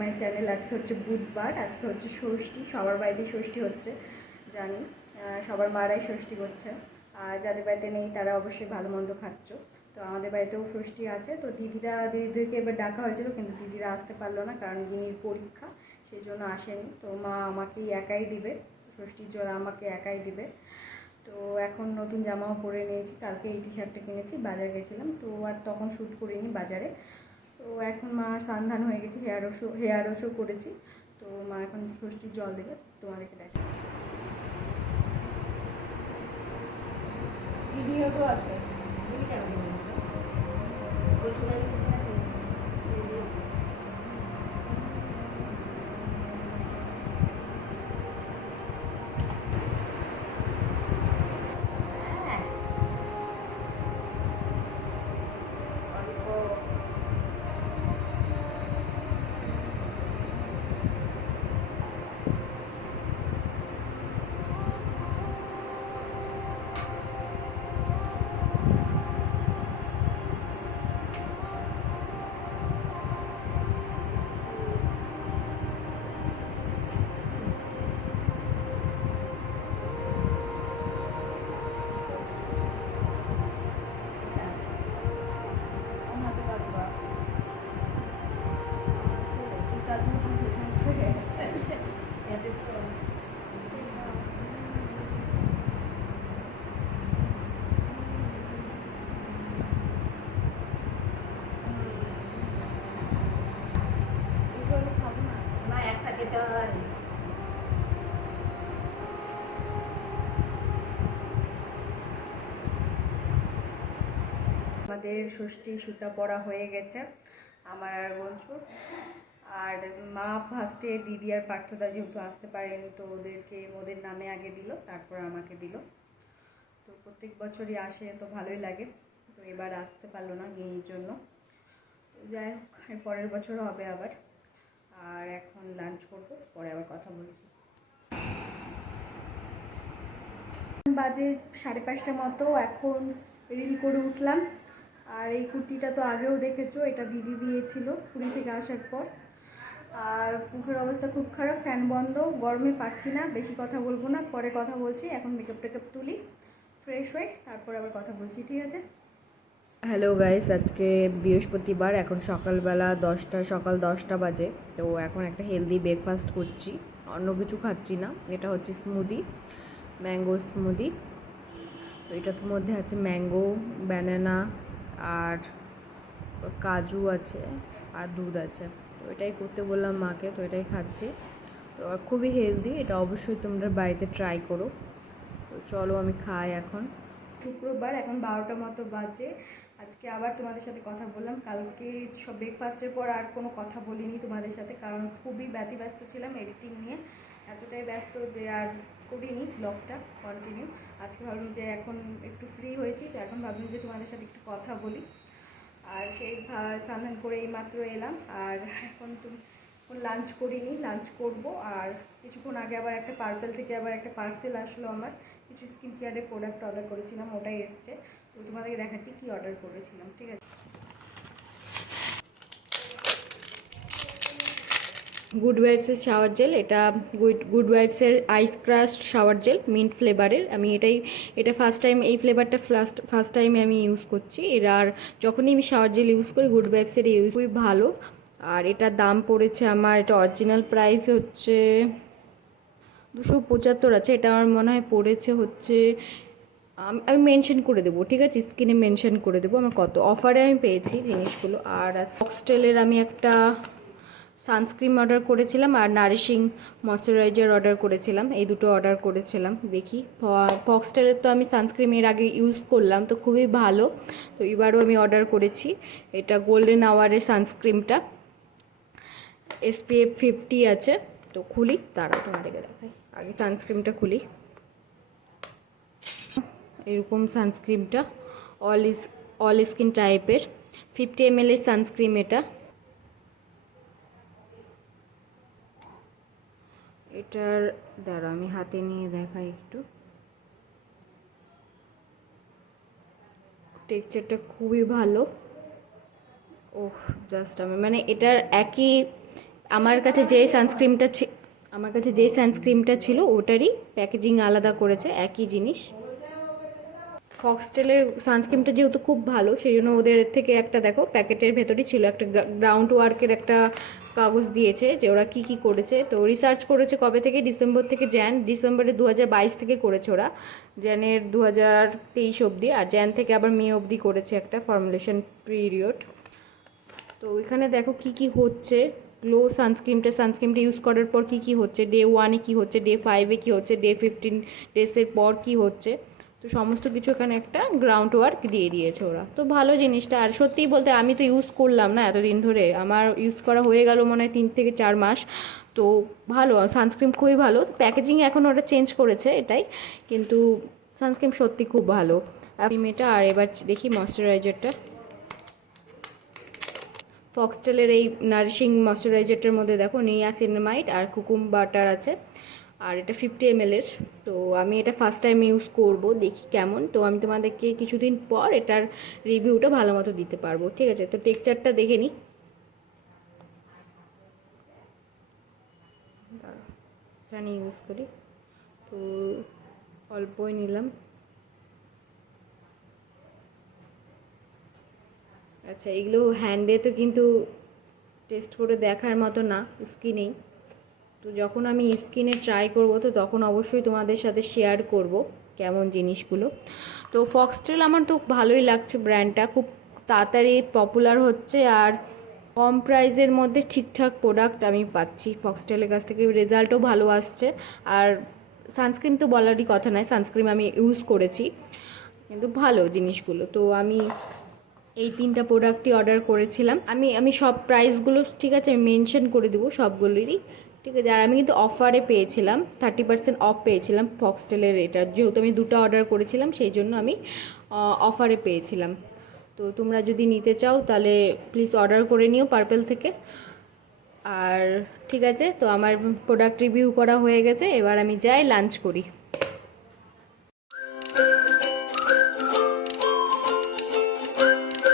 My channel. আজকে হচ্ছে বুধবার, আজকে হচ্ছে ষষ্ঠী। সবার বাড়িতেই ষষ্ঠী হচ্ছে জানি, সবার মারাই ষষ্ঠী করছে। আর যাদের বাড়িতে নেই তারা অবশ্যই ভালো মন্দ খাচ্ছ। তো আমাদের বাড়িতেও ষষ্ঠী আছে। তো দিদিদেরকে এবার ডাকা হয়েছিল, কিন্তু দিদিরা আসতে পারলো না কারণ দিদির পরীক্ষা, সেই জন্য আসেনি। তো মা আমাকেই একাই দিবে ষষ্ঠীর জল, আমাকে একাই দিবে। তো এখন নতুন জামাও পরে নিয়েছি, কালকে এই টি শার্টটা কিনেছি, বাজারে গেছিলাম তো আর তখন শ্যুট করিনি বাজারে। তো এখন মা সান্ধান হয়ে গেছে, হেয়ার ওয়াশও করেছি। তো মা এখন ষষ্ঠীর জল দেবে, তোমাদেরকে দেখা। দিদিও তো আছে, আমাদের ষষ্ঠী সুতা পরা হয়ে গেছে আমার আর বঞ্চুর। আর মা ফার্স্টে দিদি আর পার্থদা যেহেতু আসতে পারেনি, তো ওদের নামে আগে দিল, তারপর আমাকে দিল। তো প্রত্যেক বছরই আসে, তো ভালোই লাগে। তো এবার আসতে পারলো না গিনির জন্য। যাই হোক, পরের বছর হবে আবার। আর এখন লাঞ্চ করবো, পরে আবার কথা বলছি। বাজে 5:30 মতো, এখন রিল করে উঠলাম। আর এই কুর্তিটা তো আগেও দেখেছো, এটা দিদি দিয়েছিল পুরী থেকে আসার পর। আর মুখের অবস্থা খুব খারাপ, ফ্যান বন্ধ, গরমে পারছি না। বেশি কথা বলবো না, পরে কথা বলছি। এখন মেকআপ টেকআপ তুলি, ফ্রেশ হয়ে তারপর আবার কথা বলছি, ঠিক আছে? হ্যালো গাইস, আজকে বৃহস্পতিবার, এখন সকালবেলা সকাল 10টা বাজে। তো এখন একটা হেলদি ব্রেকফাস্ট করছি, অন্য কিছু খাচ্ছি না। এটা হচ্ছে স্মুদি, ম্যাঙ্গো স্মুদি। তো এটার মধ্যে আছে ম্যাঙ্গো, ব্যানানা আর কাজু আছে আর দুধ আছে। তো এটাই করতে বললাম মাকে, তো এটাই খাচ্ছি। তো খুবই হেলদি, এটা অবশ্যই তোমরা বাড়িতে ট্রাই করো। তো চলো আমি খাই এখন। শুক্রবার, এখন 12টা মতো বাজে। আজকে আবার তোমাদের সাথে কথা বললাম। কালকে সব ব্রেকফাস্টের পর আর কোনো কথা বলিনি তোমাদের সাথে, কারণ খুবই ব্যস্ত ছিলাম এডিটিং নিয়ে। এতটাই ব্যস্ত যে আর করিনি ব্লগটা কন্টিনিউ। আজকে ভাবলাম যে এখন একটু ফ্রি হয়েছি, তো এখন ভাবলাম যে তোমাদের সাথে একটু কথা বলি। আর সেই স্নান করে এইমাত্র এলাম। আর এখন লাঞ্চ করিনি, লাঞ্চ করব। আর কিছুক্ষণ আগে আবার একটা পার্সেল থেকে আবার একটা পার্সেল আসলো আমার। কিছু স্কিন কেয়ারের প্রোডাক্ট অর্ডার করেছিলাম, ওটাই এসছে। তো তোমাদেরকে দেখাচ্ছি কী অর্ডার করেছিলাম, ঠিক আছে? গুড ওয়াইবসের শাওয়ার জেল, এটা গুড ওয়াইবসের আইস ক্রাস্ট শাওয়ার জেল, মিন্ট ফ্লেভারের। আমি এটা ফার্স্ট টাইম, এই ফ্লেভারটা ফার্স্ট টাইমে আমি ইউজ করছি। আর যখনই আমি শাওয়ার জেল ইউজ করি গুড ওয়াইবসের ইউজ, খুবই ভালো। আর এটার দাম পড়েছে আমার, এটা অরিজিনাল প্রাইস হচ্ছে 275 আছে। এটা আমার মনে হয় পড়েছে হচ্ছে, আমি মেনশন করে দেবো, ঠিক আছে? স্ক্রিনে মেনশন করে দেবো আমার কত অফারে আমি পেয়েছি জিনিসগুলো। আর ফক্সটেলের আমি একটা সানস্ক্রিন অর্ডার করেছিলাম আর নারিশিং ময়শ্চারাইজার অর্ডার করেছিলাম, এই দুটো অর্ডার করেছিলাম। দেখি, ফক্সটেলের তো আমি সানস্ক্রিন এর আগে ইউজ করলাম, তো খুবই ভালো। তো এবারও আমি অর্ডার করেছি এটা গোল্ডেন আওয়ারের সানস্ক্রিনটা, SPF 50 আছে। তো খুলি, তারা তোমাদেরকে দেখাই, আগে সানস্ক্রিনটা খুলি। এরকম সানস্ক্রিনটা অল স্কিন টাইপের, 50 ml এর সানস্ক্রিন এটা। এটার দ্বারা আমি হাতে নিয়ে দেখাই একটু, টেক্সচারটা খুবই ভালো। ওহ, জাস্ট আমি মানে এটার একই আমার কাছে যেই সানস্ক্রিমটা ছিল ওটারই প্যাকেজিং আলাদা করেছে, একই জিনিস। ফক্সটেলের সানস্ক্রিমটা যেহেতু খুব ভালো, সেই জন্য ওদের থেকে একটা দেখো প্যাকেটের ভেতরই ছিল একটা গ্রাউন্ড ওয়ার্কের একটা কাগজ দিয়েছে যে ওরা কী কী করেছে। তো রিসার্চ করেছে কবে থেকে, ডিসেম্বর থেকে ডিসেম্বরে 2022 থেকে করেছে ওরা, জ্যানের 2023 অবধি, আর জ্যান থেকে আবার মে অবধি করেছে একটা ফর্মুলেশন পিরিয়ড। তো ওইখানে দেখো কি কি হচ্ছে, সানস্ক্রিমটা ইউজ করার পর কি কি হচ্ছে, ডে 1-এ কী হচ্ছে, ডে 5-এ কী হচ্ছে, ডে 15 ডেসের পর কী হচ্ছে। তো সমস্ত কিছু এখানে একটা গ্রাউন্ড ওয়ার্ক দিয়ে দিয়েছে ওরা, তো ভালো জিনিসটা। আর সত্যিই বলতে আমি তো ইউজ করলাম না এতদিন ধরে, আমার ইউজ করা হয়ে গেল মনে হয় 3 থেকে 4 মাস। তো ভালো সানস্ক্রিন, খুবই ভালো। প্যাকেজিং এখন ওটা চেঞ্জ করেছে এটাই, কিন্তু সানস্ক্রিন সত্যি খুব ভালো। মেটা। আর এবার দেখি ময়শ্চারাইজারটা, ফক্সটেলের এই নারিশিং ময়শ্চারাইজারটার মধ্যে দেখো নিয়াসিনামাইড আর কুকুম বাটার আছে, আর এটা 50 ml এর। তো আমি এটা ফার্স্ট টাইম ইউজ করব, দেখি কেমন। তো আমি তোমাদেরকে কিছুদিন পর এটার রিভিউটা ভালো মতো দিতে পারবো, ঠিক আছে? তো টেক্সচারটা দেখে নিই। এখানে ইউজ করি, তো অল্পই নিলাম। আচ্ছা, এগুলো হ্যান্ডে তো কিন্তু টেস্ট করে দেখার মতো না, স্কিনেই। তো যখন আমি স্কিনে ট্রাই করব তো তখন অবশ্যই তোমাদের সাথে শেয়ার করব কেমন জিনিসগুলো। তো ফক্সটেল আমার তো ভালোই লাগছে, ব্র্যান্ডটা খুব তাড়াতাড়ি পপুলার হচ্ছে, আর কম প্রাইসের মধ্যে ঠিকঠাক প্রোডাক্ট আমি পাচ্ছি ফক্সটেলের কাছ থেকে, রেজাল্টও ভালো আসছে। আর সানস্ক্রিন তো বলারই কথা নয়, সানস্ক্রিন আমি ইউজ করেছি, কিন্তু ভালো জিনিসগুলো। তো আমি এই 3টা প্রোডাক্টই অর্ডার করেছিলাম। আমি সব প্রাইসগুলো ঠিক আছে আমি মেনশন করে দেবো সবগুলোরই, ঠিক আছে? আর আমি কিন্তু অফারে পেয়েছিলাম, 30% অফ পেয়েছিলাম ফক্সটেলের। এটা যেহেতু আমি 2টা অর্ডার করেছিলাম সেই জন্য আমি অফারে পেয়েছিলাম। তো তোমরা যদি নিতে চাও তাহলে প্লিজ অর্ডার করে নিও পার্পেল থেকে। আর ঠিক আছে, তো আমার প্রোডাক্ট রিভিউ করা হয়ে গেছে, এবার আমি যাই লাঞ্চ করি।